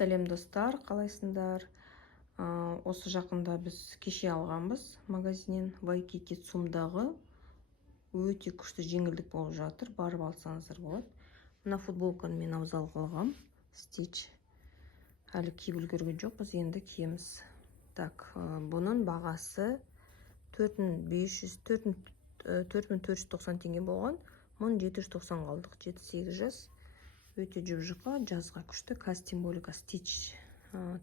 Сәлем достар, қалайсыңдар? Осы жақында біз кеше алғанбыз магазиннен Вайкики Цумдағы. Өте күшті жеңілдік болып жатыр, барып алсаңыздар болады. Мына футболканы мен абзал қылғам, Stitch. Әлі киіп үлгерген жоқпыз, енді киеміз. Так, бұның бағасы 4490 теңге болған. 1790 қалдық, 7-8 жас. Өте жұқа, жазға күшті, костюм болика Stitch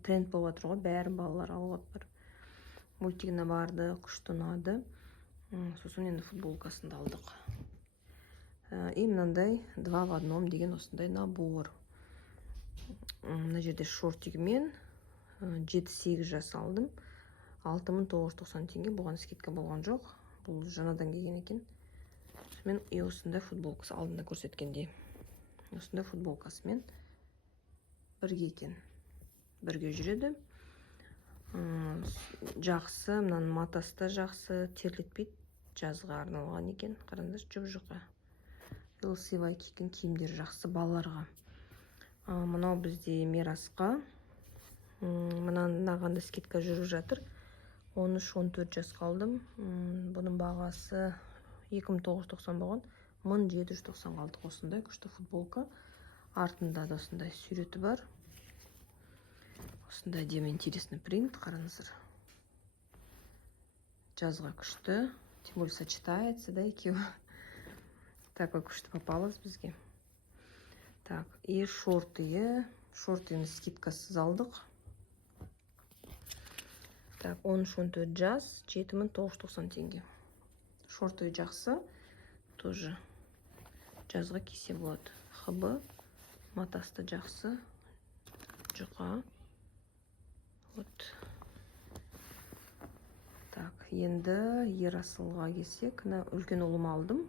тренд болып жатыр ғой, бәрі балалар алып бар. Мультигіне барды, күшті ұнады. Сосын енді футболкасын алдық. И мынандай 2 в 1 деген осындай набор. Мына жерде шортигімен 7-8 жас алдым. 6990 теңге, бұған скидка болған жоқ. Бұл жаңадан келген екен. Мен осындай футболкасы алдында көрсеткендей. Осындай футболкасымен бірге екен. Бірге жүреді. Жақсы, мынаның матасы да жақсы, терлетпейді. Жазға арналған екен. Қараңдар, жұқа. Елси Вайкикин киімдері жақсы балаларға. Мынау бізде Мерасқа. Мынаған да скидка жүріп жатыр. 13-14 жас қалдым. Бұның бағасы 2990 болған. 1790 қалдық. Осындай күшті футболка. Артында да осындай суреті бар. Осындай әдемі интересный принт. Қараңыздар. Жазға күшті. Тем более сочетается, да, екеуі. Такой күшті попалось бізге. Так, и шортыны скидкасыз алдық. Так, 13-14 жас, 7990 теңге. Шорты жақсы, тоже жазға кисе болады. Хыбы, матасы жақсы, жұқа. Вот. Так, енді Ерасылға келсек, үлкен ұлым алдым.